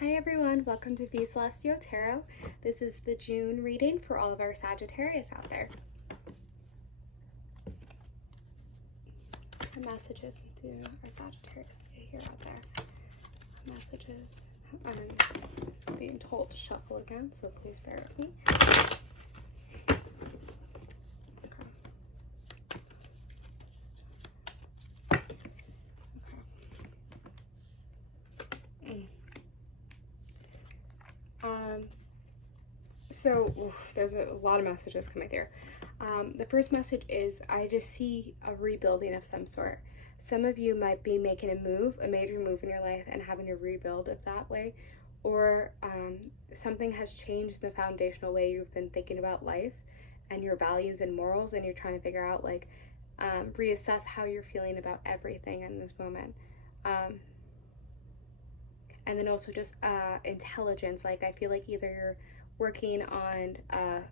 Hi everyone, welcome to V Celestial Tarot. This is the June reading for all of our Sagittarius out there. The messages to our Sagittarius here out there. Messages. I'm being told to shuffle again, so please bear with me. There's a lot of messages coming there. The first message is, I just see a rebuilding of some sort. Some of you might be making a major move in your life and having to rebuild it that way, or something has changed the foundational way you've been thinking about life and your values and morals, and you're trying to figure out, reassess how you're feeling about everything in this moment. And then also just intelligence. I feel like either you're working on,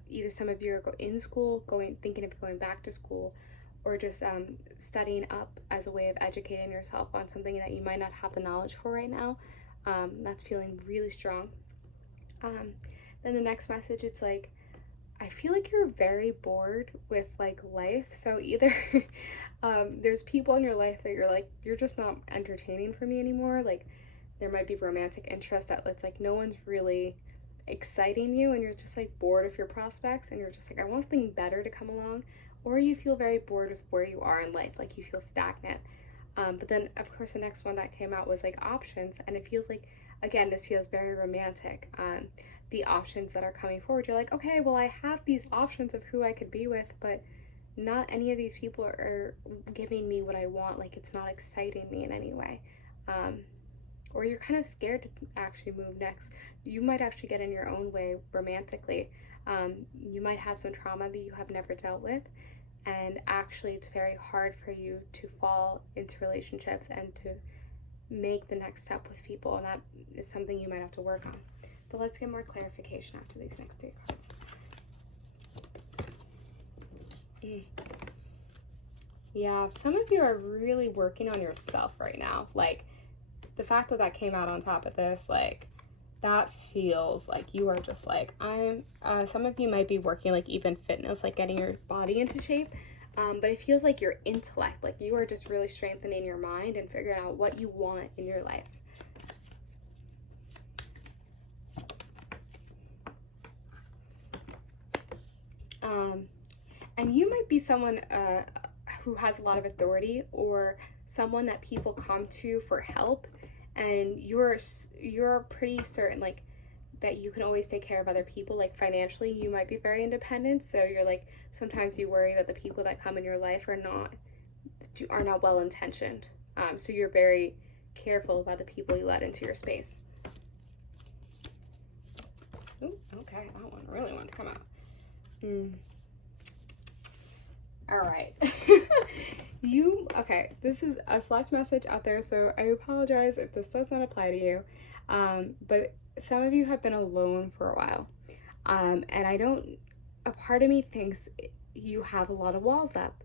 either some of you are in school, thinking of going back to school, or just studying up as a way of educating yourself on something that you might not have the knowledge for right now. That's feeling really strong. Then the next message, it's I feel like you're very bored with life. So either there's people in your life that you're just not entertaining for me anymore. There might be romantic interest that it's no one's really exciting you, and you're just bored of your prospects, and you're just I want something better to come along. Or you feel very bored of where you are in life, you feel stagnant. But then of course the next one that came out was options, and it feels again, this feels very romantic. The options that are coming forward, you're okay, well, I have these options of who I could be with, but not any of these people are giving me what I want. It's not exciting me in any way. Or you're kind of scared to actually move next. You might actually get in your own way romantically. You might have some trauma that you have never dealt with, and actually it's very hard for you to fall into relationships and to make the next step with people, and that is something you might have to work on. But let's get more clarification after these next two cards. Yeah, some of you are really working on yourself right now. The fact that came out on top of this, that feels you are just some of you might be working even fitness, getting your body into shape, but it feels your intellect, you are just really strengthening your mind and figuring out what you want in your life. And you might be someone who has a lot of authority, or someone that people come to for help, and you're pretty certain that you can always take care of other people. Financially, you might be very independent, so you're sometimes you worry that the people that come in your life are not well intentioned. So you're very careful about the people you let into your space. Ooh, okay, that one really wanted to come out. All right. Okay, this is a select message out there, so I apologize if this does not apply to you. But some of you have been alone for a while. And a part of me thinks you have a lot of walls up.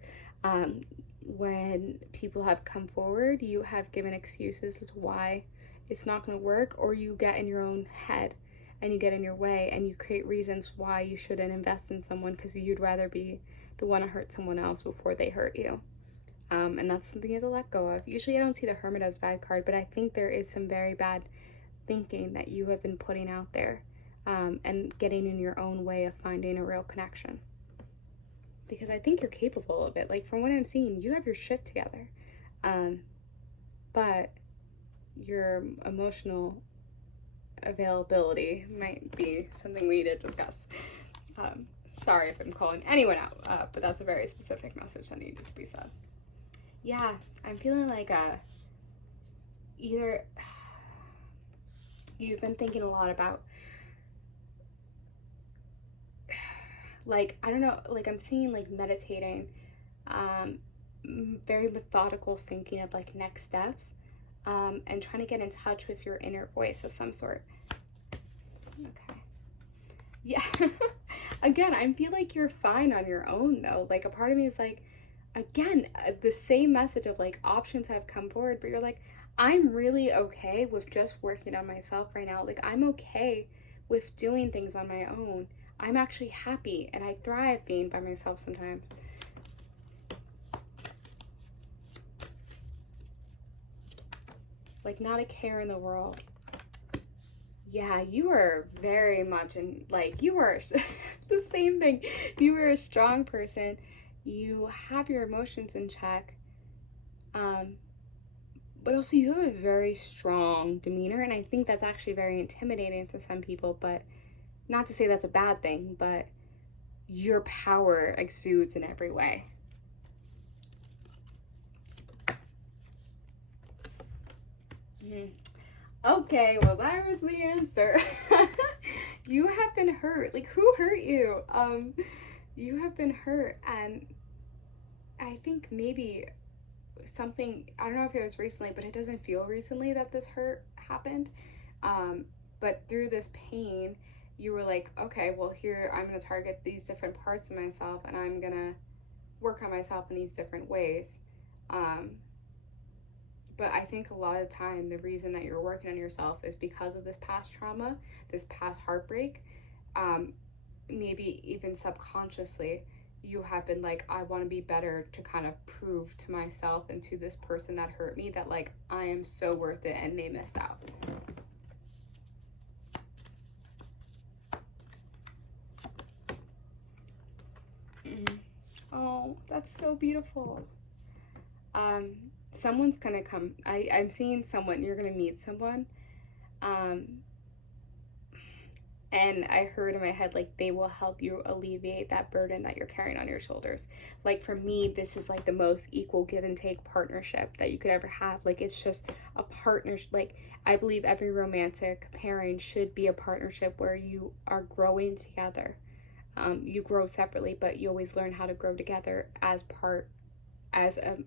When people have come forward, you have given excuses as to why it's not going to work, or you get in your own head and you get in your way and you create reasons why you shouldn't invest in someone, because you'd rather be the one to hurt someone else before they hurt you. And that's something you have to let go of. Usually I don't see the Hermit as a bad card, but I think there is some very bad thinking that you have been putting out there, and getting in your own way of finding a real connection. Because I think you're capable of it. From what I'm seeing, you have your shit together. But your emotional availability might be something we need to discuss. Sorry if I'm calling anyone out, but that's a very specific message that needed to be said. Yeah, I'm feeling either you've been thinking a lot about, I don't know, I'm seeing meditating, very methodical thinking of next steps, and trying to get in touch with your inner voice of some sort. Okay. Yeah. Again, I feel you're fine on your own though. A part of me is again, the same message of options have come forward, but you're I'm really okay with just working on myself right now. Like, I'm okay with doing things on my own. I'm actually happy and I thrive being by myself sometimes. Like, not a care in the world. Yeah, you are very much in, like, you are the same thing. You are a strong person. You have your emotions in check. Um, but also you have a very strong demeanor, and I think that's actually very intimidating to some people, but not to say that's a bad thing, but your power exudes in every way. Mm. Okay, well, that was the answer. You have been hurt. Like, who hurt you? You have been hurt, and I think maybe something, I don't know if it was recently, but it doesn't feel recently that this hurt happened. Um, but through this pain, you were like, okay, well, here I'm going to target these different parts of myself and I'm going to work on myself in these different ways. Um, but I think a lot of the time, the reason that you're working on yourself is because of this past trauma, this past heartbreak. Um, Maybe even subconsciously you have been like, I want to be better to kind of prove to myself and to this person that hurt me that like I am so worth it and they missed out. Mm. Oh, that's so beautiful. um Someone's gonna come. I'm seeing someone, you're gonna meet someone. um And I heard in my head, like, they will help you alleviate that burden that you're carrying on your shoulders. Like, for me, this is like the most equal give and take partnership that you could ever have. Like, it's just a partnership. Like, I believe every romantic pairing should be a partnership where you are growing together. You grow separately, but you always learn how to grow together as a,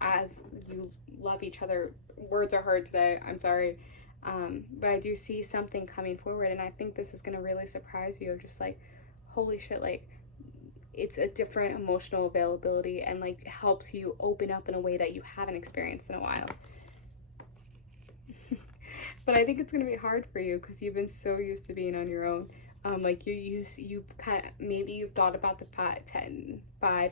as you love each other. Words are hard today. I'm sorry. But I do see something coming forward, and I think this is going to really surprise you. Just like, holy shit, like, it's a different emotional availability and like helps you open up in a way that you haven't experienced in a while. But I think it's going to be hard for you because you've been so used to being on your own. Like, you kind of, maybe you've thought about the 5,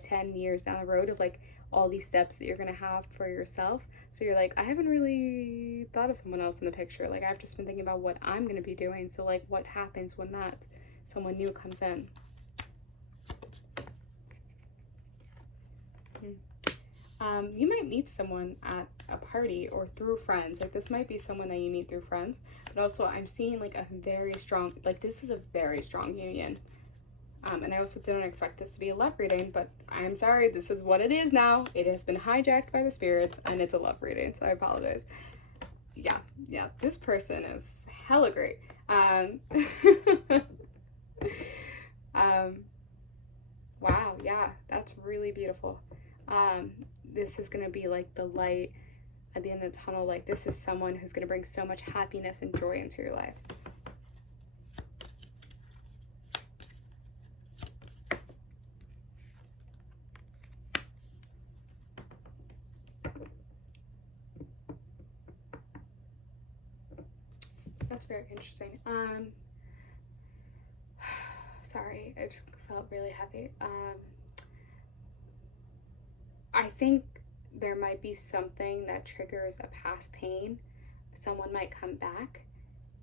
10 years down the road of like all these steps that you're gonna have for yourself. So you're like, I haven't really thought of someone else in the picture. Like, I've just been thinking about what I'm gonna be doing. So like, what happens when that someone new comes in? You might meet someone at a party or through friends. Like, this might be someone that you meet through friends, but also I'm seeing like a very strong, like, this is a very strong union. And I also didn't expect this to be a love reading, but I'm sorry, this is what it is now. It has been hijacked by the spirits, and it's a love reading, so I apologize. Yeah, this person is hella great. Um, wow, yeah, that's really beautiful. Um, this is gonna be like the light at the end of the tunnel. Like, this is someone who's gonna bring so much happiness and joy into your life. That's very interesting. Sorry, I just felt really heavy. I think there might be something that triggers a past pain. Someone might come back,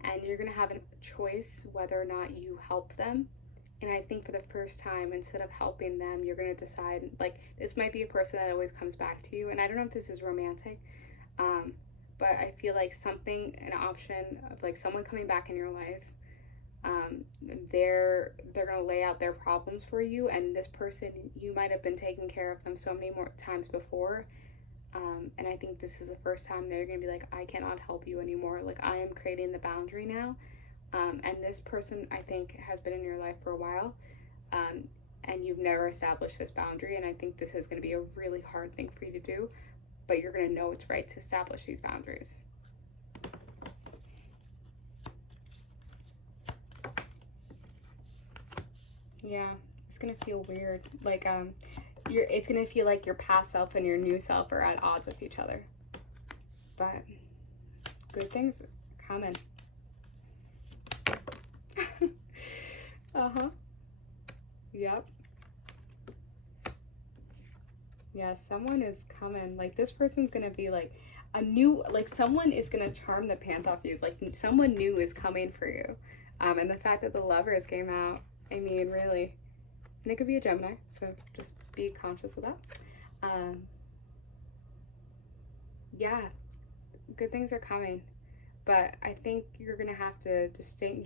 and you're gonna have a choice whether or not you help them. And I think for the first time, instead of helping them, you're gonna decide, like, this might be a person that always comes back to you. And I don't know if this is romantic, um, but I feel like something, an option of like someone coming back in your life. um, they're gonna lay out their problems for you, and this person, you might have been taking care of them so many more times before. And I think this is the first time they're gonna be like, I cannot help you anymore. Like, I am creating the boundary now. And this person, I think, has been in your life for a while, um, and you've never established this boundary. And I think this is gonna be a really hard thing for you to do, but you're gonna know it's right to establish these boundaries. Yeah, it's gonna feel weird. Like, it's gonna feel like your past self and your new self are at odds with each other. But good things coming. Uh-huh. Yep. Yeah, someone is coming. Like, this person's gonna be like a new, like, someone is gonna charm the pants off you. Like, someone new is coming for you. And the fact that the Lovers came out, I mean, really. And it could be a Gemini, so just be conscious of that. Yeah, good things are coming. But I think you're gonna have to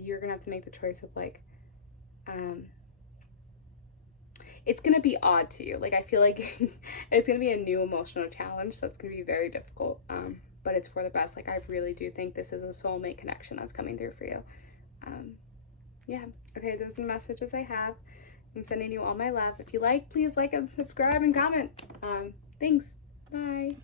you're gonna have to make the choice of like, it's gonna be odd to you. Like, I feel like it's gonna be a new emotional challenge, so it's gonna be very difficult. But it's for the best. Like, I really do think this is a soulmate connection that's coming through for you. Yeah. Okay, those are the messages I have. I'm sending you all my love. If you like, please like and subscribe and comment. Thanks. Bye.